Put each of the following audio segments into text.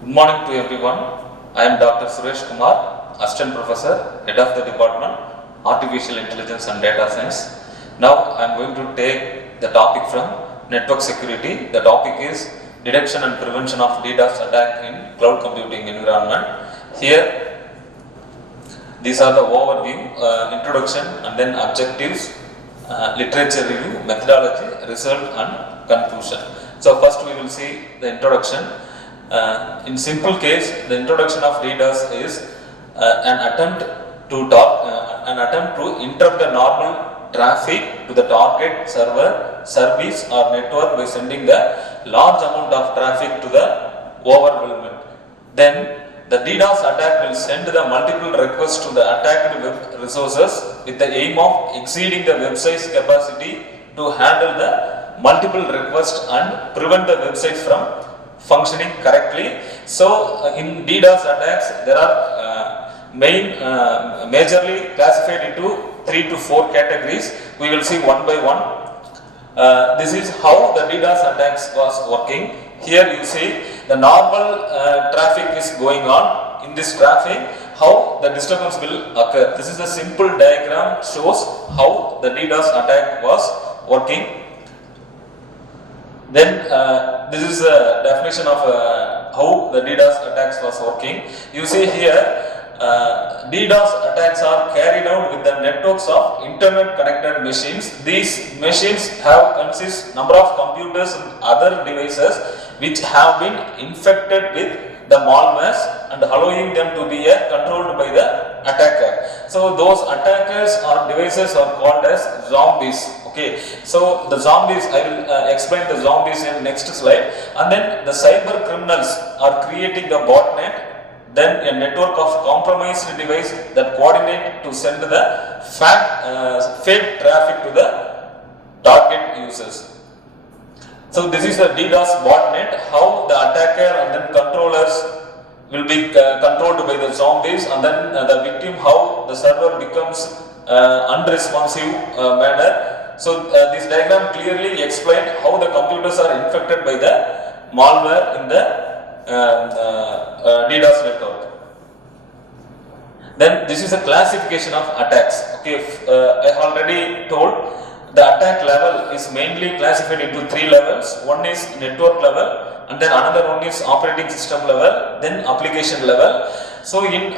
Good morning to everyone. I am Dr.S.Sureshkumar, Assistant Professor, Head of the Department, Artificial Intelligence and Data Science. Now I am going to take the topic from network security. The topic is detection and prevention of DDoS attack in cloud computing environment. Here, these are the overview, introduction and then objectives, literature review, methodology, result and conclusion. So first we will see the introduction. In simple case, the introduction of DDoS is an attempt to interrupt the normal traffic to the target server, service or network by sending a large amount of traffic to the overwhelming. Then the DDoS attack will send the multiple requests to the attacked web resources with the aim of exceeding the website's capacity to handle the multiple requests and prevent the website from functioning correctly. So in DDoS attacks there are majorly classified into 3 to 4 categories. We will see one by one. This is how the DDoS attacks was working. Here you see the normal traffic is going on. In this traffic, how the disturbance will occur. This is a simple diagram, shows how the DDoS attack was working. Then this is a definition of how the DDoS attacks was working. You see here, DDoS attacks are carried out with the networks of internet connected machines. These machines have consist number of computers and other devices which have been infected with the malwares and allowing them to be controlled by the attacker. So those attackers or devices are called as zombies. Okay, so the zombies, I will explain the zombies in next slide. And then the cyber criminals are creating the botnet, then a network of compromised device that coordinate to send the fake traffic to the target users. So this is the DDoS botnet, how the attacker and then controllers will be controlled by the zombies, and then the victim, how the server becomes unresponsive manner. So this diagram clearly explains how the computers are infected by the malware in the DDoS network. Then this is a classification of attacks. Okay, I already told the attack level is mainly classified into 3 levels. One is network level, and then another one is operating system level, then application level. So in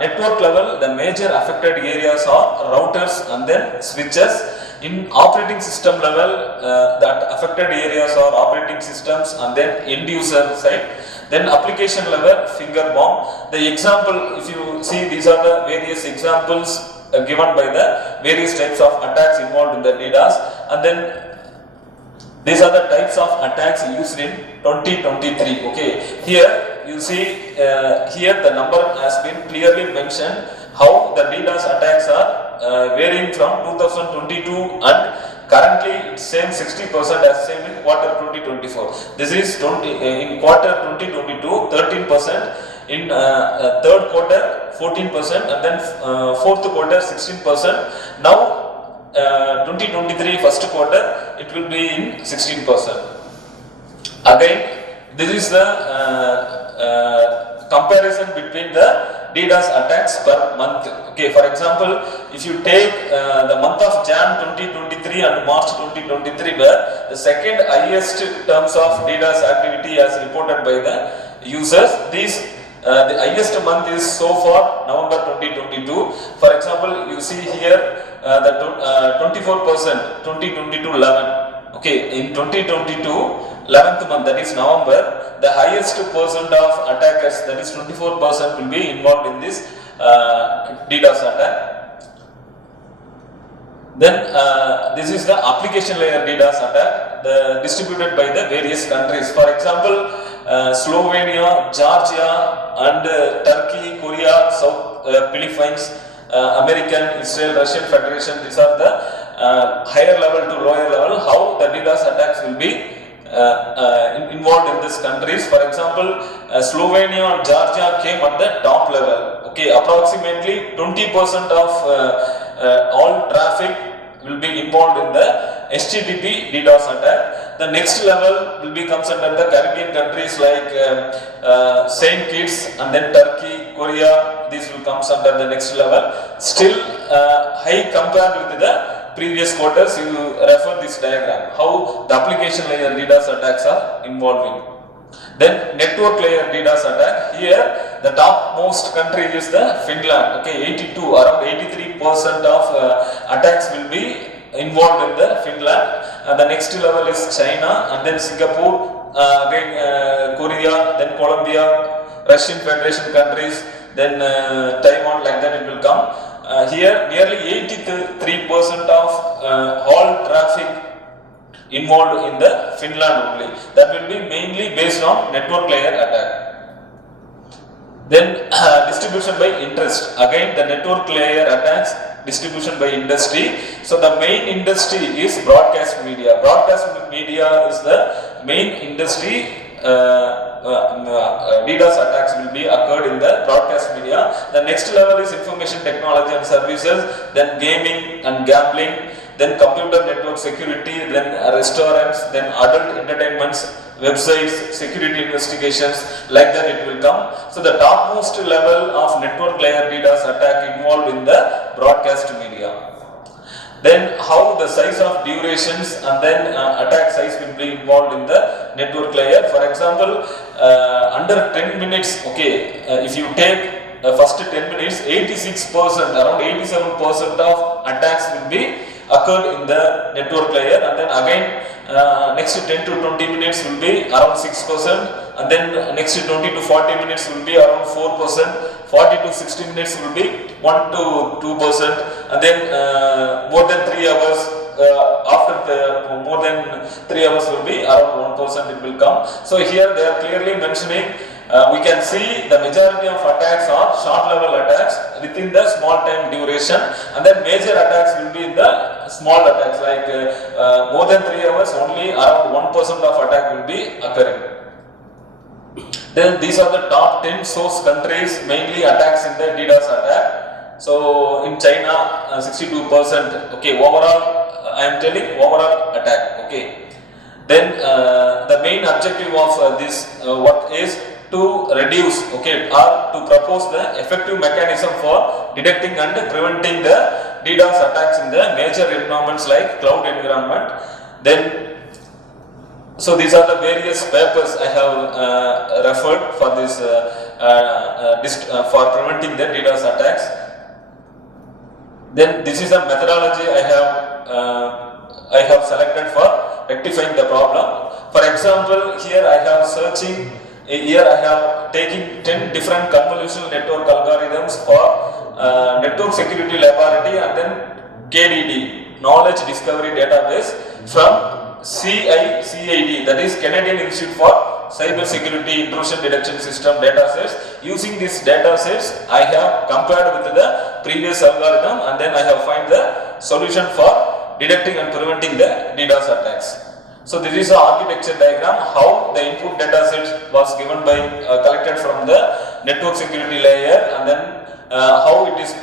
network level, the major affected areas are routers and then switches. In operating system level, that affected areas are operating systems and then end user side. Then application level, finger bomb. The example, if you see, these are the various examples given by the various types of attacks involved in the DDoS, and then these are the types of attacks used in 2023. Okay, here you see, here the number has been clearly mentioned how the DDoS attacks are varying from 2022, and currently it's same 60% as same in quarter 2024. This is in quarter 2022 13%, in third quarter 14%, and then fourth quarter 16%. Now 2023 first quarter it will be in 16%. Again, this is the comparison between the DDoS attacks per month. Okay, for example, if you take the month of Jan 2023 and March 2023, where the second highest terms of DDoS activity as reported by the users, the highest month is so far November 2022. For example, you see here the 24% 2022 11. Okay, in 2022 11th month, that is November, the highest percent of attackers, that is 24%, will be involved in this DDoS attack. Then this is the application layer DDoS attack, distributed by the various countries. For example, Slovenia, Georgia and Turkey, Korea, South Philippines, American, Israel, Russian Federation. These are the higher level to lower level, how the DDoS attacks will be involved in these countries. For example, Slovenia and Georgia came at the top level. Okay, approximately 20% of all traffic will be involved in the HTTP DDoS attack. the next level will be comes under the Caribbean countries like Saint Kitts and then Turkey, Korea. These will comes under the next level. Still high compared with the previous quarters. You refer this diagram how the application layer DDoS attacks are involving. Then network layer DDoS attack. Here the topmost country is the Finland. Okay, 82, around 83% of attacks will be involved in the Finland. The next level is China, and then Singapore, again Korea, then Colombia, Russian Federation countries, then Taiwan, like that it will come. Here nearly 83% of all traffic involved in the Finland only. That will be mainly based on network layer attack. Then distribution by interest. Again the network layer attacks distribution by industry. So the main industry is broadcast media. Broadcast media is the main industry. DDoS attacks will be occurred in the broadcast media. The next level is information technology and services, then gaming and gambling, then computer network security, then restaurants, then adult entertainments, websites, security investigations, like that it will come. So the topmost level of network layer DDoS attack involved in the broadcast media. Then how the size of durations and then attack size will be involved in the network layer. For example, under 10 minutes, okay, if you take first 10 minutes, 86%, around 87% of attacks will be occurred in the network layer, and then again next 10 to 20 minutes will be around 6%, and then next 20 to 40 minutes will be around 4%, 40 to 60 minutes will be 1 to 2%, and then more than 3 hours, after more than 3 hours will be around 1% it will come. So here they are clearly mentioning, we can see the majority of attacks are short level attacks within the small time duration, and then major attacks will be in the small attacks, like more than 3 hours, only around 1% of attack will be occurring. Then these are the top 10 source countries, mainly attacks in the DDoS attack. So in China 62%, okay, overall I am telling overall attack, okay. Then the main objective of this work is to reduce, okay, or to propose the effective mechanism for detecting and preventing the DDoS attacks in the major environments like cloud environment. Then so these are the various papers I have referred for this for preventing the DDoS attacks. Then this is a methodology I have selected for rectifying the problem. For example, here I have searching. Here I have taken 10 different convolutional network algorithms for network security laboratory, and then KDD, knowledge discovery database, from CICID, that is Canadian Institute for Cyber Security Intrusion Detection System datasets. Using these datasets, I have compared with the previous algorithm, and then I have find the solution for detecting and preventing the DDoS attacks. So this is the architecture diagram, how the input dataset was given by collected from the network security layer, and then how it is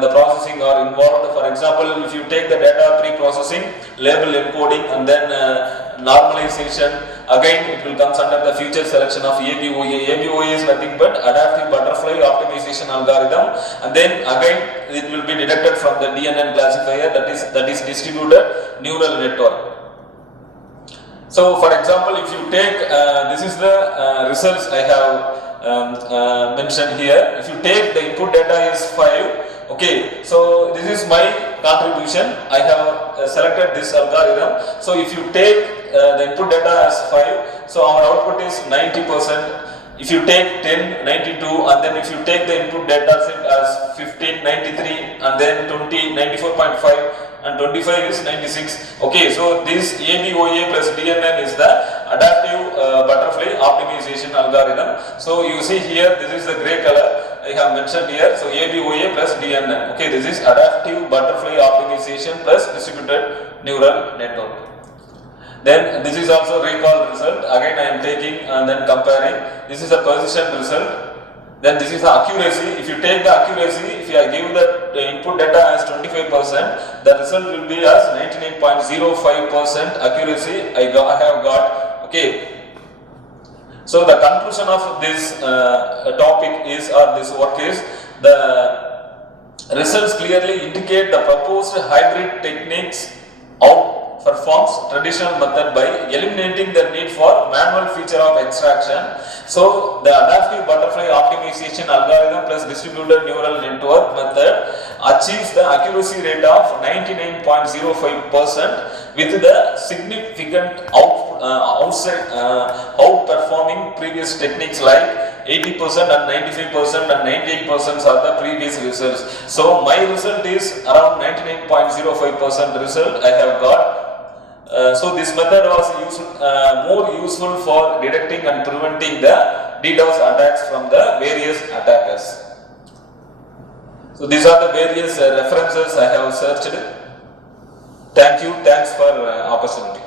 the processing are involved. For example, if you take the data pre-processing, label encoding, and then normalization, again it will comes under the feature selection of ABOA. ABOA is nothing but adaptive butterfly optimization algorithm, and then again it will be detected from the DNN classifier, that is distributed neural network. So for example, if you take this is the results I have mentioned here. If you take the input data is 5, okay, so this is my contribution. I have selected this algorithm. So if you take the input data as 5, so our output is 90%. If you take 10, 92, and then if you take the input data set as 15, 93, and then 20, 94.5, and 25 is 96. Okay, so this ABOA plus DNN is the adaptive butterfly optimization algorithm. So you see here, this is the gray color I have mentioned here. So ABOA plus DNN. Okay, this is adaptive butterfly optimization plus distributed neural network. Then this is also recall result. Again I am taking and then comparing. This is a persistent result. Then this is the accuracy. If you take the accuracy, if I give the input data as 25%, the result will be as 99.05% accuracy I have got. Okay. So the conclusion of this topic is, or this work is, the results clearly indicate the proposed hybrid techniques outperforms traditional method by eliminating the need for manual feature of extraction. So the adaptive butterfly optimization algorithm plus distributed neural network method achieves the accuracy rate of 99.05% with the significant outperforming previous techniques like 80% and 95% and 98% are the previous results. So my result is around 99.05% result I have got. So this method was more useful for detecting and preventing the DDoS attacks from the various attackers. So these are the various references I have searched. Thank you. Thanks for opportunity.